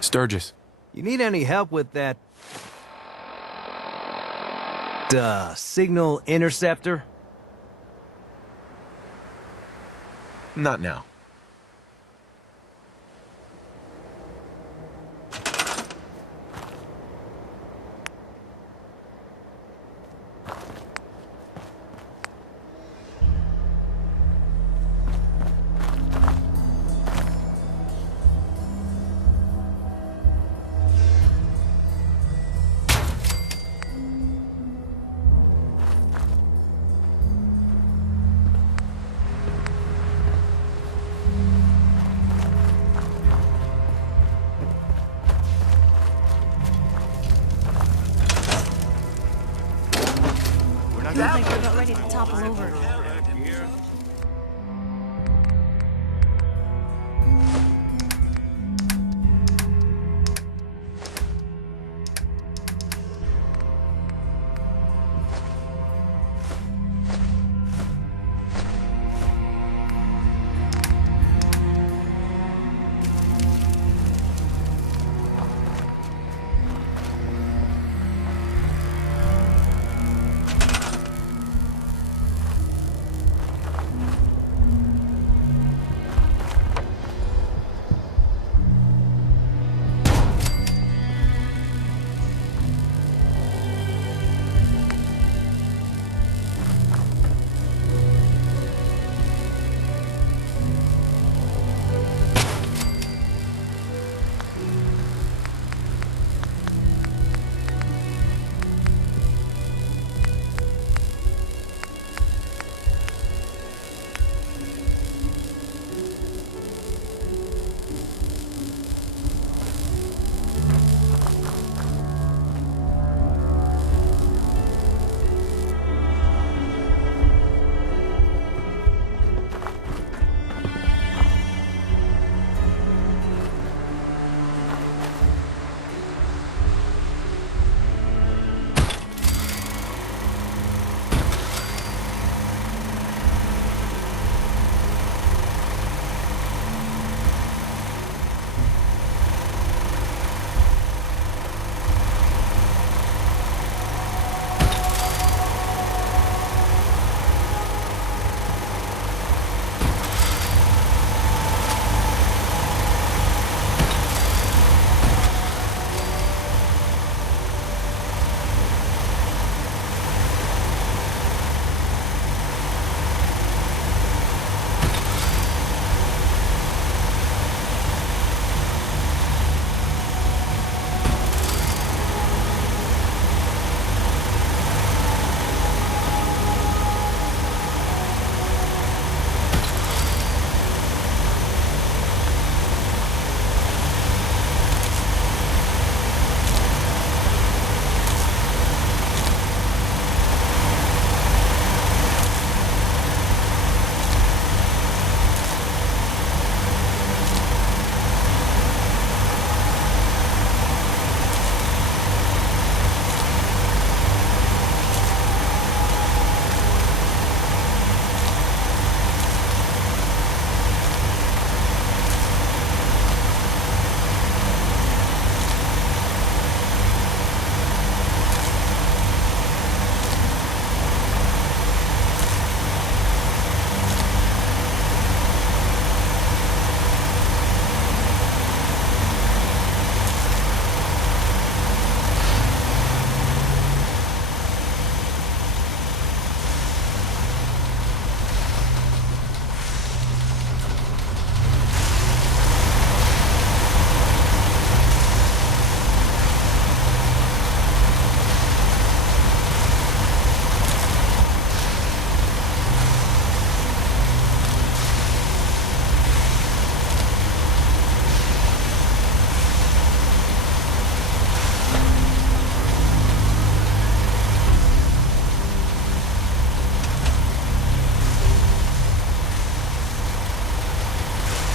Sturgis. You need any help with that... signal interceptor? Not now. I think we're about ready to topple over.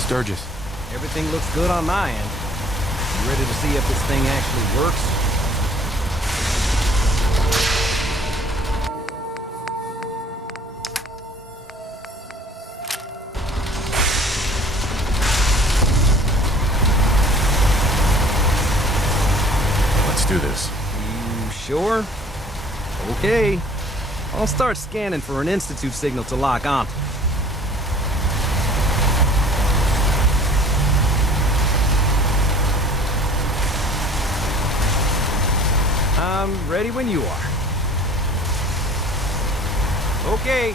Sturgis. Everything looks good on my end. You ready to see if this thing actually works? Let's do this. You sure? Okay. I'll start scanning for an Institute signal to lock onto. I'm ready when you are. Okay.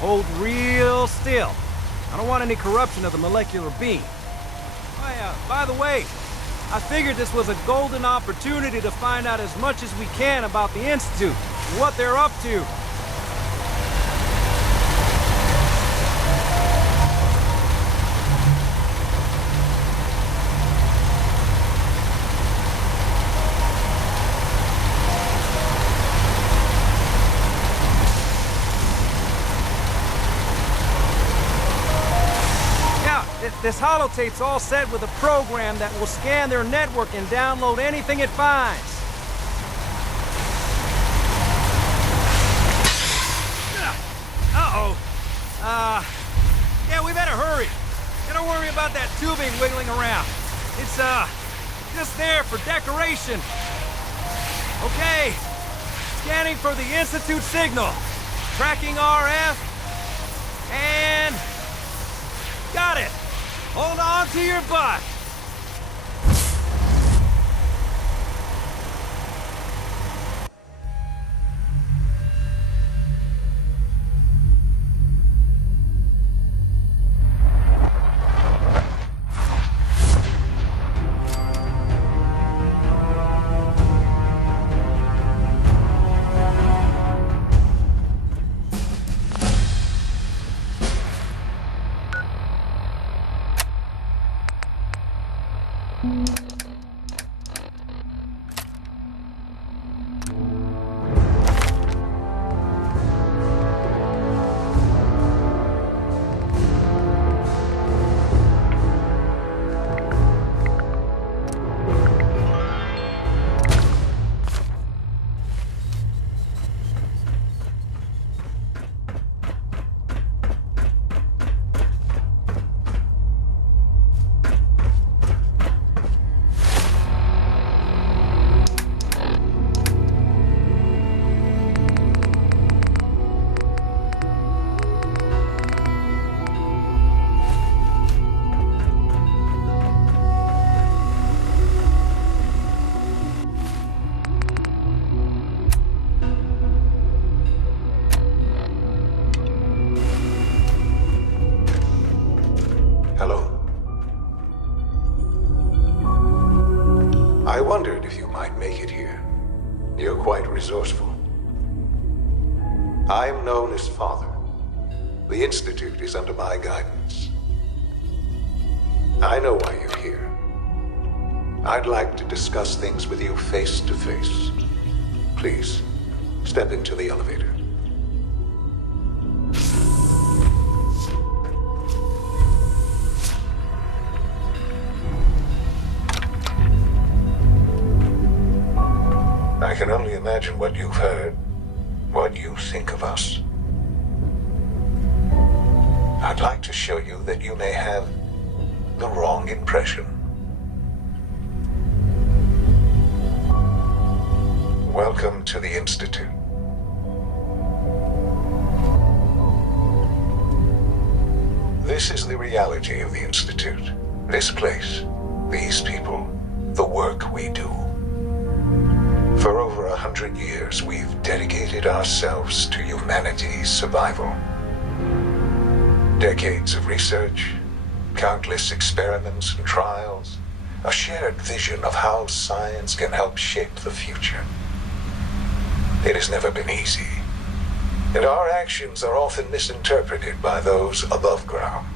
Hold real still. I don't want any corruption of the molecular beam. Oh yeah, by the way, I figured this was a golden opportunity to find out as much as we can about the Institute, what they're up to. This holotape's all set with a program that will scan their network and download anything it finds. Uh-oh. Yeah, we better hurry. Don't worry about that tubing wiggling around. It's, just there for decoration. Okay. Scanning for the Institute signal. Tracking RF. And... got it. Hold on to your butt! I wondered if you might make it here. You're quite resourceful. I'm known as Father. The Institute is under my guidance. I know why you're here. I'd like to discuss things with you face to face. Please, step into the elevator. I can only imagine what you've heard, what you think of us. I'd like to show you that you may have the wrong impression. Welcome to the Institute. This is the reality of the Institute. This place, these people, the work we do. For over 100 years, we've dedicated ourselves to humanity's survival. Decades of research, countless experiments and trials, a shared vision of how science can help shape the future. It has never been easy, and our actions are often misinterpreted by those above ground.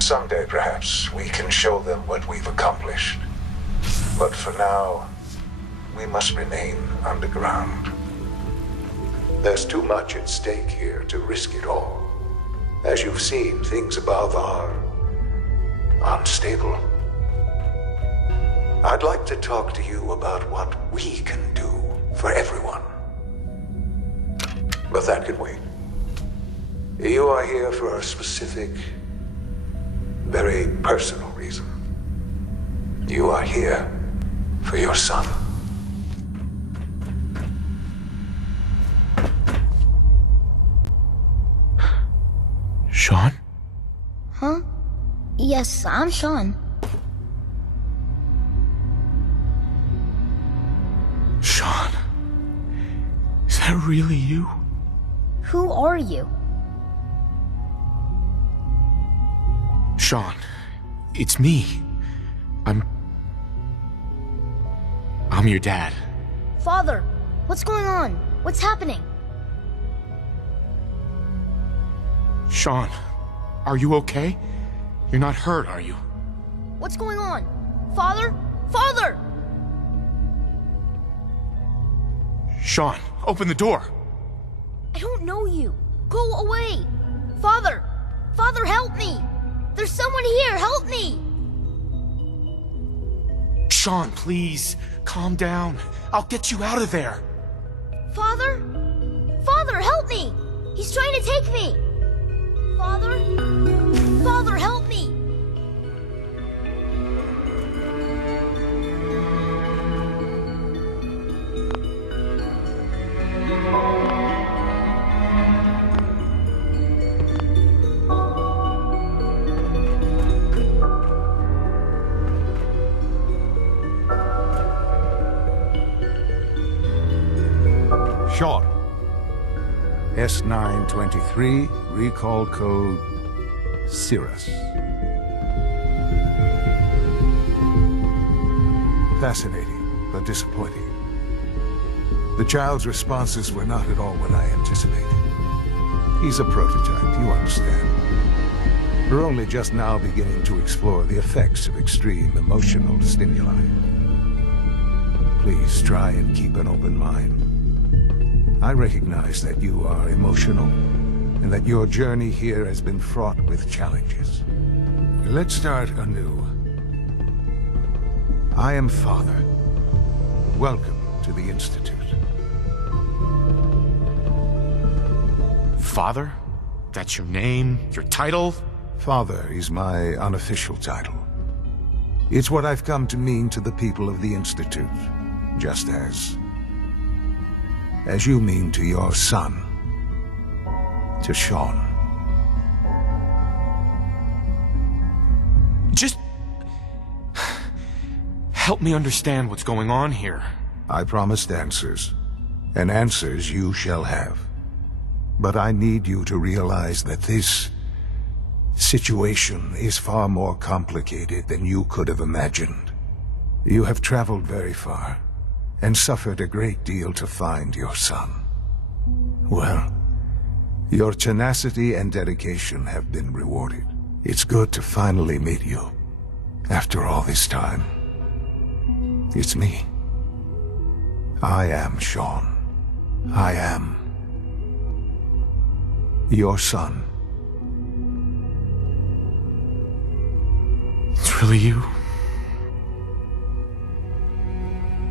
Someday, perhaps, we can show them what we've accomplished. But for now, we must remain underground. There's too much at stake here to risk it all. As you've seen, things above are unstable. I'd like to talk to you about what we can do for everyone. But that can wait. You are here for a specific, very personal reason. You are here for your son. Sean? Huh? Yes, I'm Sean. Sean? Is that really you? Who are you? Sean, it's me. I'm your dad. Father, what's going on? What's happening? Sean, are you okay? You're not hurt, are you? What's going on? Father? Father! Sean, open the door. I don't know you. Go away. Father! Father, help me! There's someone here, help me! Sean, please, calm down. I'll get you out of there. Father? Father, help me! He's trying to take me! Father? Father, help me! Sean. S923, recall code Cirrus. Fascinating, but disappointing. The child's responses were not at all what I anticipated. He's a prototype, you understand. We're only just now beginning to explore the effects of extreme emotional stimuli. Please try and keep an open mind. I recognize that you are emotional, and that your journey here has been fraught with challenges. Let's start anew. I am Father. Welcome to the Institute. Father? That's your name? Your title? Father is my unofficial title. It's what I've come to mean to the people of the Institute, just as you mean to your son, to Sean. Just help me understand what's going on here. I promised answers, and answers you shall have. But I need you to realize that this situation is far more complicated than you could have imagined. You have traveled very far, and suffered a great deal to find your son. Well, your tenacity and dedication have been rewarded. It's good to finally meet you, after all this time. It's me. I am Sean. I am your son. It's really you?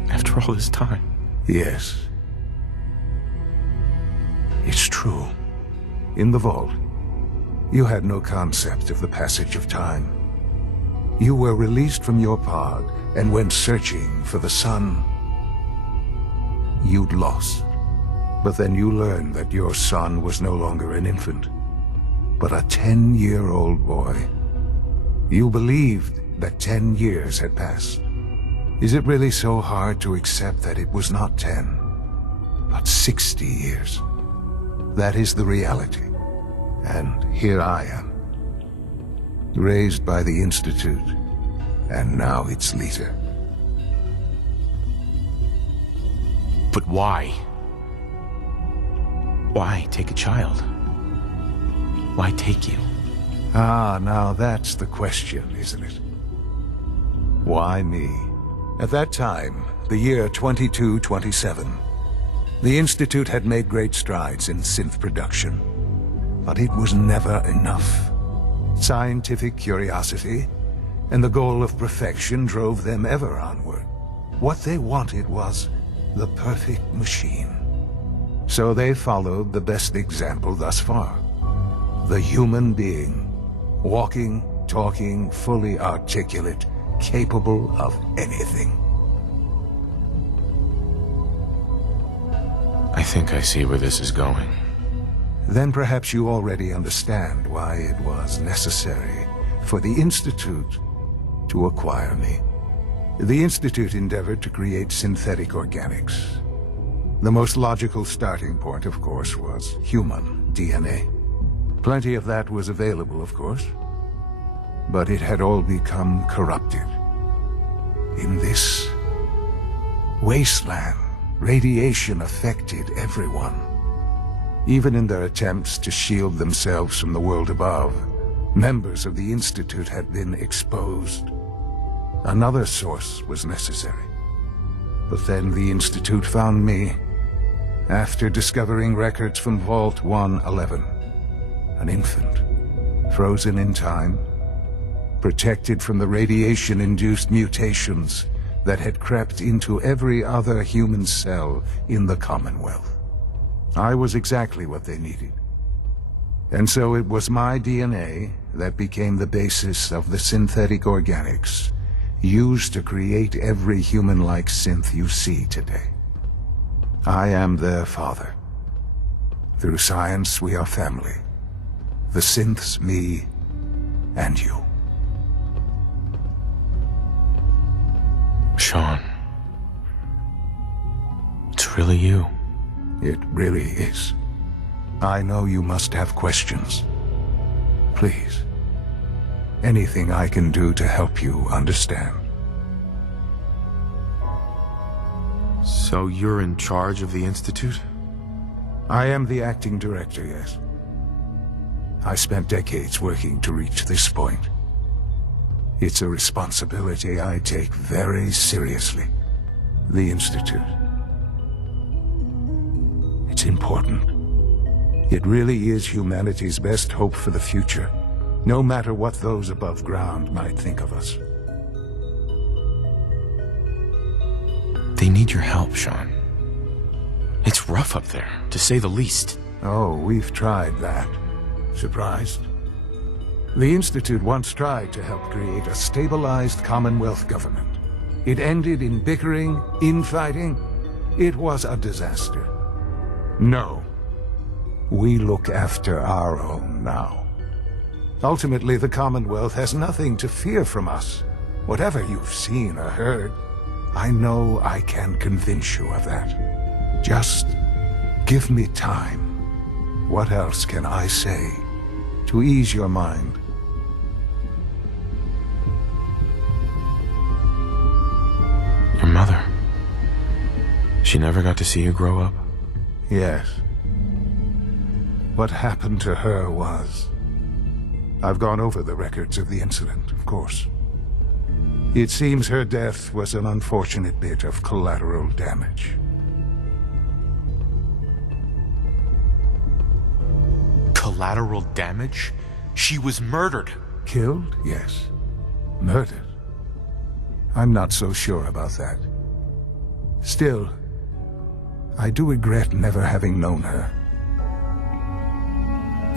After all this time? Yes. It's true. In the vault, you had no concept of the passage of time. You were released from your pod and went searching for the son you'd lost. But then you learned that your son was no longer an infant, but a 10-year-old boy. You believed that 10 years had passed. Is it really so hard to accept that it was not 10, but 60 years? That is the reality. And here I am, raised by the Institute, and now its leader. But why? Why take a child? Why take you? Ah, now that's the question, isn't it? Why me? At that time, the year 2227, the Institute had made great strides in synth production. But it was never enough. Scientific curiosity and the goal of perfection drove them ever onward. What they wanted was the perfect machine. So they followed the best example thus far. The human being, walking, talking, fully articulate, capable of anything. think I see where this is going. Then perhaps you already understand why it was necessary for the Institute to acquire me. The Institute endeavored to create synthetic organics. The most logical starting point, of course, was human DNA. Plenty of that was available, of course, but it had all become corrupted. In this wasteland, radiation affected everyone. Even in their attempts to shield themselves from the world above, members of the Institute had been exposed. Another source was necessary. But then the Institute found me, after discovering records from Vault 111. An infant, frozen in time, protected from the radiation-induced mutations that had crept into every other human cell in the Commonwealth. I was exactly what they needed. And so it was my DNA that became the basis of the synthetic organics used to create every human-like synth you see today. I am their father. Through science, we are family. The synths, me, and you. Sean. It's really you. It really is. I know you must have questions. Please. Anything I can do to help you understand. So you're in charge of the Institute? I am the acting director, yes. I spent decades working to reach this point. It's a responsibility I take very seriously. The Institute. It's important. It really is humanity's best hope for the future, no matter what those above ground might think of us. They need your help, Sean. It's rough up there, to say the least. Oh, we've tried that. Surprised? The Institute once tried to help create a stabilized Commonwealth government. It ended in bickering, infighting. It was a disaster. No. We look after our own now. Ultimately, the Commonwealth has nothing to fear from us. Whatever you've seen or heard, I know I can convince you of that. Just give me time. What else can I say to ease your mind? Your mother. She never got to see you grow up? Yes. What happened to her was... I've gone over the records of the incident, of course. It seems her death was an unfortunate bit of collateral damage. Collateral damage? She was murdered. Killed? Yes. Murdered? I'm not so sure about that. Still, I do regret never having known her.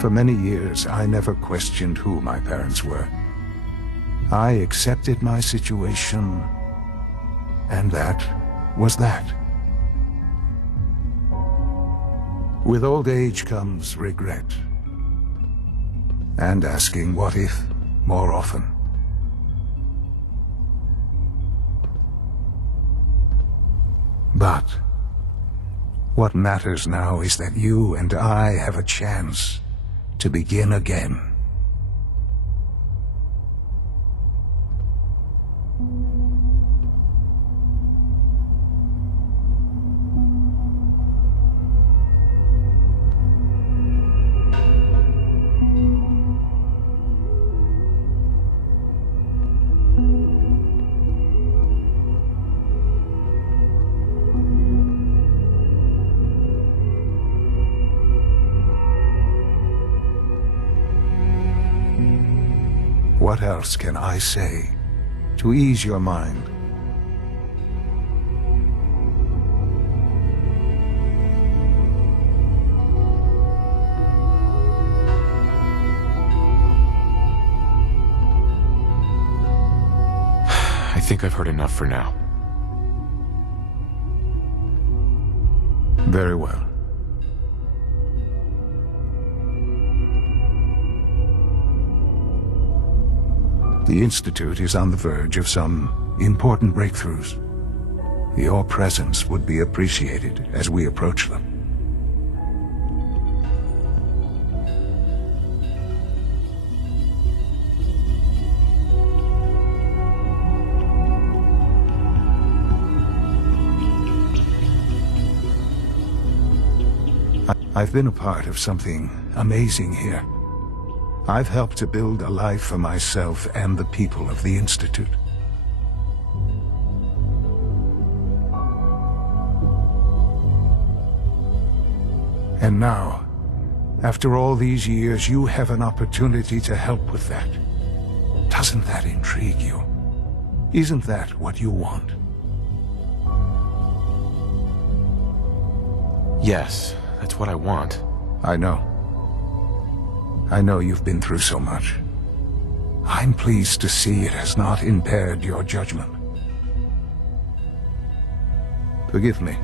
For many years, I never questioned who my parents were. I accepted my situation, and that was that. With old age comes regret, and asking what if more often. But what matters now is that you and I have a chance to begin again. What else can I say to ease your mind? I think I've heard enough for now. Very well. The Institute is on the verge of some important breakthroughs. Your presence would be appreciated as we approach them. I've been a part of something amazing here. I've helped to build a life for myself and the people of the Institute. And now, after all these years, you have an opportunity to help with that. Doesn't that intrigue you? Isn't that what you want? Yes, that's what I want. I know. I know you've been through so much. I'm pleased to see it has not impaired your judgment. Forgive me.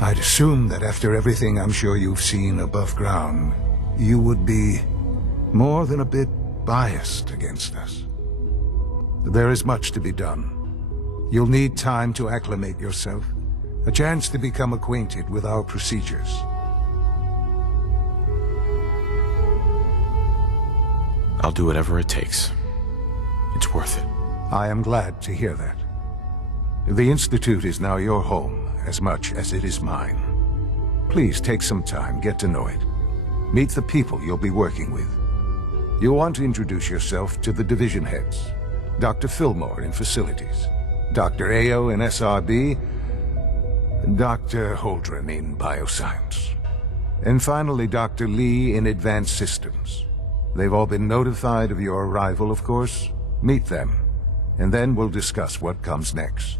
I'd assume that after everything I'm sure you've seen above ground, you would be more than a bit biased against us. There is much to be done. You'll need time to acclimate yourself, a chance to become acquainted with our procedures. I'll do whatever it takes. It's worth it. I am glad to hear that. The Institute is now your home as much as it is mine. Please take some time, get to know it. Meet the people you'll be working with. You'll want to introduce yourself to the division heads. Dr. Fillmore in Facilities, Dr. Ayo in SRB, and Dr. Holdren in Bioscience. And finally, Dr. Lee in Advanced Systems. They've all been notified of your arrival, of course. Meet them, and then we'll discuss what comes next.